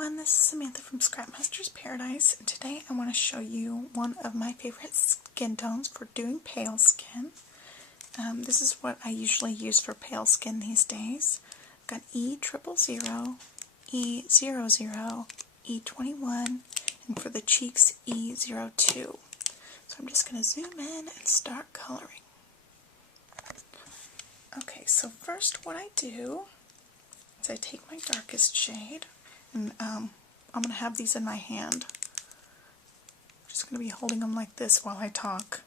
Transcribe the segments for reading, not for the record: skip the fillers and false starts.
everyone, this is Samantha from Scrapmaster's Paradise, and today I want to show you one of my favorite skin tones for doing pale skin. This is what I usually use for pale skin these days. I've got E000, E00, E21, and for the cheeks E02. So I'm just going to zoom in and start coloring. Okay, so first what I do is I take my darkest shade, and I'm going to have these in my hand. I'm just going to be holding them like this while I talk,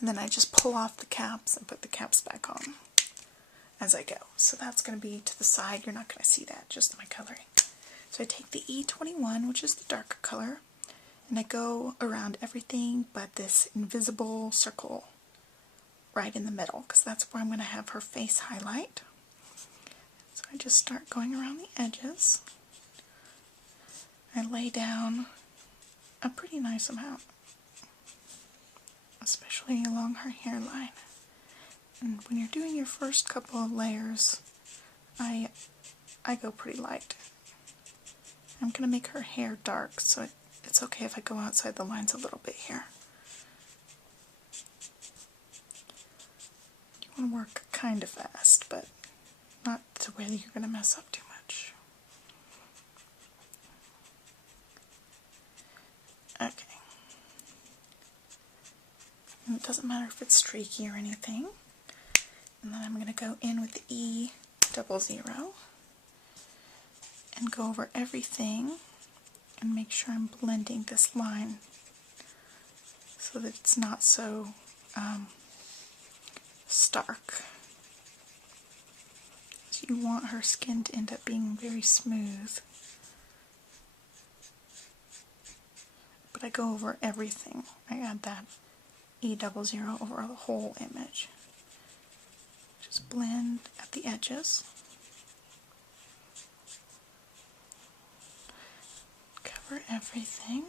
and then I just pull off the caps and put the caps back on as I go. So that's going to be to the side. You're not going to see that, just my coloring. So I take the E21, which is the darker color, and I go around everything but this invisible circle right in the middle, because that's where I'm going to have her face highlight. So I just start going around the edges. I lay down a pretty nice amount, especially along her hairline. And when you're doing your first couple of layers, I go pretty light. I'm going to make her hair dark, so it's okay if I go outside the lines a little bit here. You want to work kind of fast, but not to where you're going to mess up too much. Okay. And it doesn't matter if it's streaky or anything. And then I'm going to go in with the E00 and go over everything and make sure I'm blending this line so that it's not so stark. So you want her skin to end up being very smooth. But I go over everything. I add that E00 over the whole image. Just blend at the edges. Cover everything.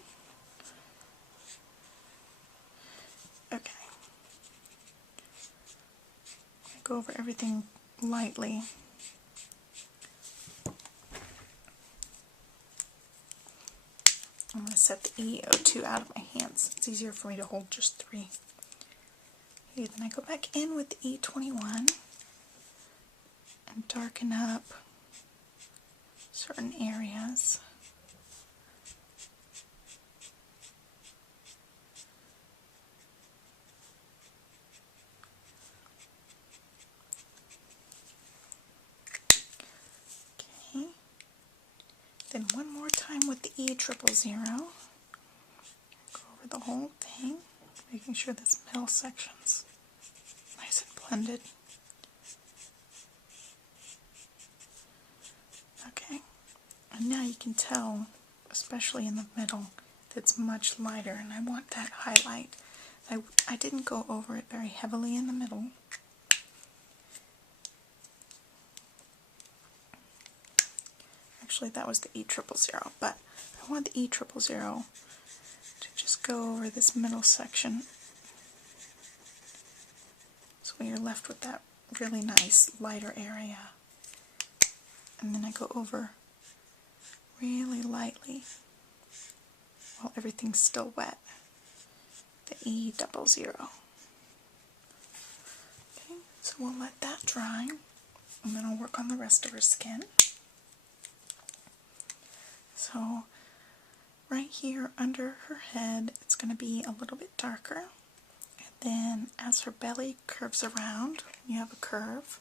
Okay. I go over everything lightly. I'm going to set the E02 out of my hands. It's easier for me to hold just 3. Okay, then I go back in with the E21 and darken up certain areas. Okay. Then one more time with the E000. Go over the whole thing, making sure this middle section's nice and blended. Okay, and now you can tell, especially in the middle, that it's much lighter, and I want that highlight. I didn't go over it very heavily in the middle. Actually, that was the E000, but I want the E000 to just go over this middle section, so you're left with that really nice lighter area. And then I go over really lightly while everything's still wet, the E00. Okay, so we'll let that dry, and then I'll work on the rest of her skin. So right here under her head, it's going to be a little bit darker. And then as her belly curves around, you have a curve,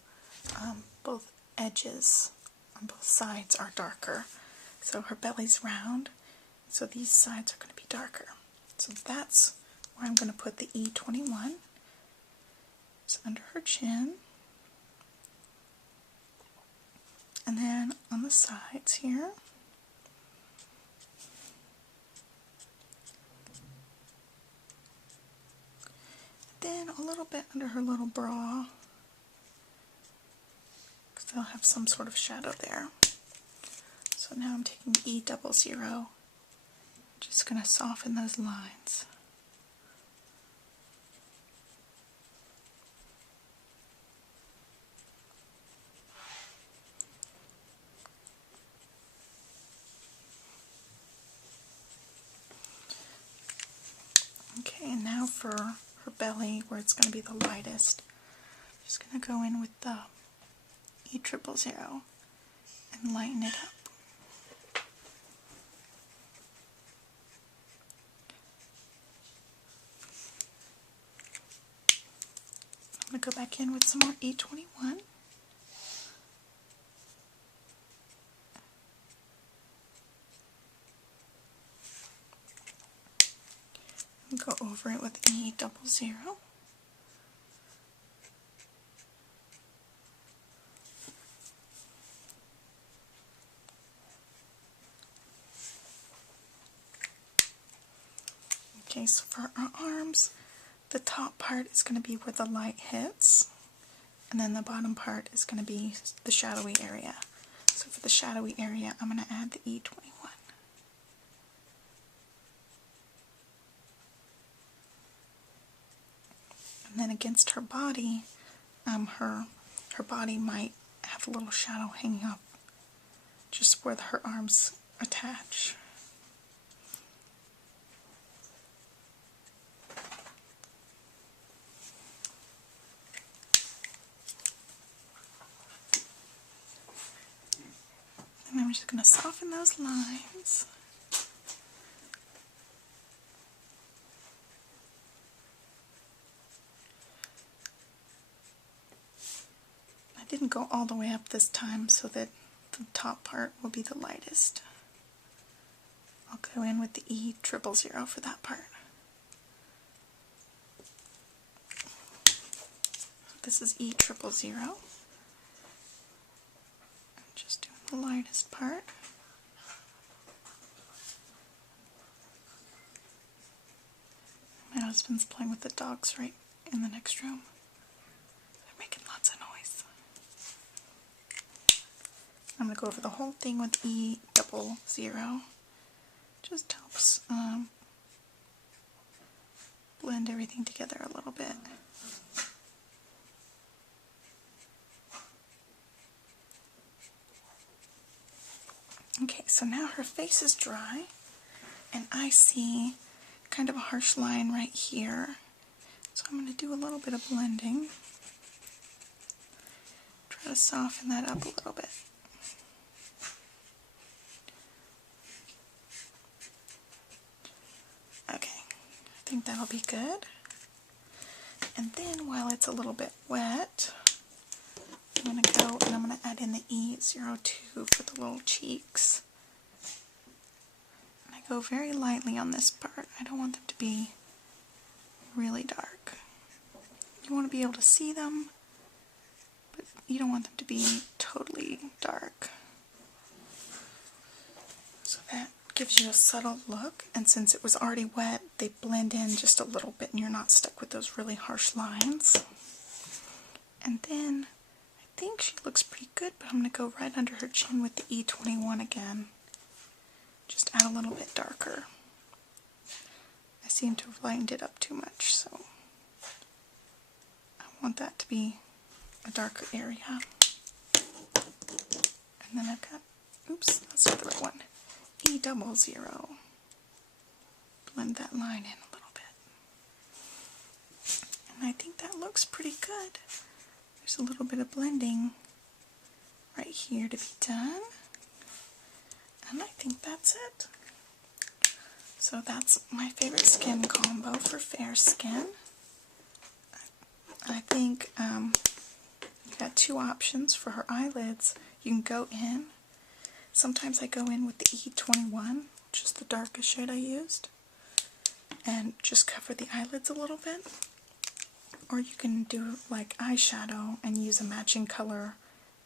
both edges on both sides are darker. So her belly's round, so these sides are going to be darker. So that's where I'm going to put the E21. It's under her chin. And then on the sides here. Then a little bit under her little bra, because they'll have some sort of shadow there. So now I'm taking the E00, just going to soften those lines. belly where it's going to be the lightest. I'm just going to go in with the E000 and lighten it up. I'm going to go back in with some more E21. And go over it with E00. Okay, so for our arms, the top part is going to be where the light hits, and then the bottom part is going to be the shadowy area. So for the shadowy area, I'm going to add the E21. And then against her body, her body might have a little shadow hanging up just where her arms attach. And I'm just going to soften those lines. I didn't go all the way up this time so that the top part will be the lightest. I'll go in with the E000 for that part. This is E000. I'm just doing the lightest part. My husband's playing with the dogs right in the next room. They're making lots of noise. I'm going to go over the whole thing with E00. Just helps blend everything together a little bit. Okay, so now her face is dry, and I see kind of a harsh line right here. So I'm going to do a little bit of blending. Try to soften that up a little bit. Okay, I think that'll be good. And then while it's a little bit wet, I'm going to go and I'm going to add in the E02 for the little cheeks. And I go very lightly on this part. I don't want them to be really dark. You want to be able to see them, but you don't want them to be totally dark. So that gives you a subtle look, and since it was already wet, they blend in just a little bit and you're not stuck with those really harsh lines. And then I think she looks pretty good, but I'm going to go right under her chin with the E21 again. Just add a little bit darker. I seem to have lightened it up too much, so I want that to be a darker area. And then I've got, oops, that's not the right one, E00. Blend that line in a little bit. And I think that looks pretty good. There's a little bit of blending right here to be done. And I think that's it. So that's my favorite skin combo for fair skin. I think you've got two options for her eyelids. You can go in. Sometimes I go in with the E21, which is the darkest shade I used, and just cover the eyelids a little bit. Or you can do like eyeshadow and use a matching color.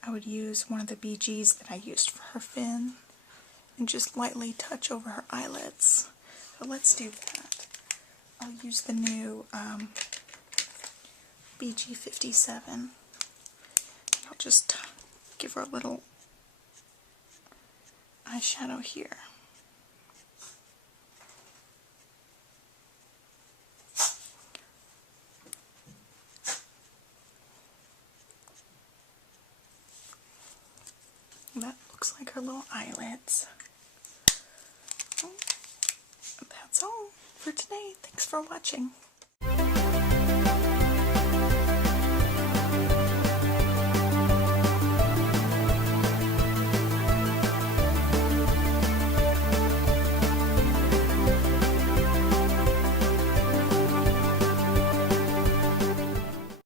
I would use one of the BGs that I used for her fin and just lightly touch over her eyelids. So let's do that. I'll use the new BG 57. I'll just give her a little eyeshadow here. That looks like her little eyelids. Well, that's all for today. Thanks for watching.